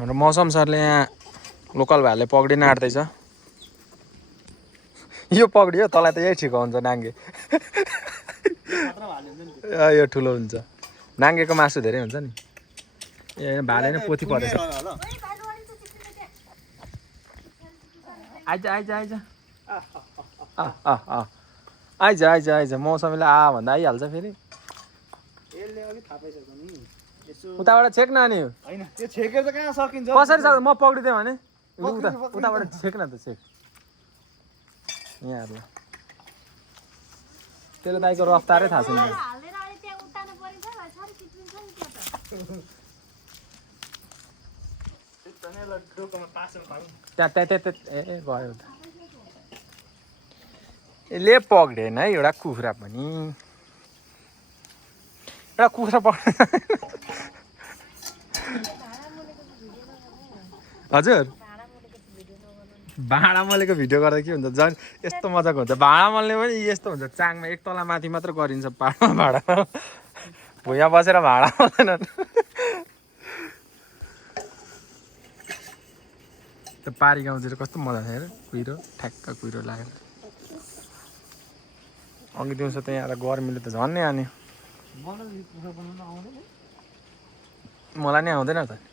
हाम्रो मौसम सरले यहाँ लोकल भाइले पक्रिन आँट्दैछ। यो पक्रियो तँलाई त यही ठिक हुन्छ नाङ्गे। यो ठुलो हुन्छ, नाङ्गेको मासु धेरै हुन्छ नि। ए भाले नै पोथी परेछ। आइज आइज आइज आइज आइज आइज मौसमीले आ भन्दा आइहाल्छ फेरि। उताबाट छेक नानी हैन त्यो छेकेर त कहाँ सकिन्छ कसरी सक्छ? म पक्रिदिएँ भने उताबाट छेक न त छेक यहाँ हेर्नु। तेरो दाइको रफ्तारै थाहा छैन। ए गयो त यसले पक्रेन है एउटा कुखुरा पनि। एउटा कुखुरा पक्रेन हजुर। भाँडा मोलेको भिडियो गर्दा के हुन्छ झन् यस्तो मजाको हुन्छ। भाँडा मोल्ने पनि यस्तो हुन्छ, चाङमा एक तला माथि मात्र गरिन्छ भाँडा। भुइँमा बसेर भाँडा मोल्दैनन्। त्यो पारी गाउँतिर कस्तो मजा छ हेर, कुहिरो ठ्याक्क कुहिरो लागेर। अघि दिउँसो त यहाँ गर्मीले त झन् नै हान्यो। मलाई नै आउँदैन त।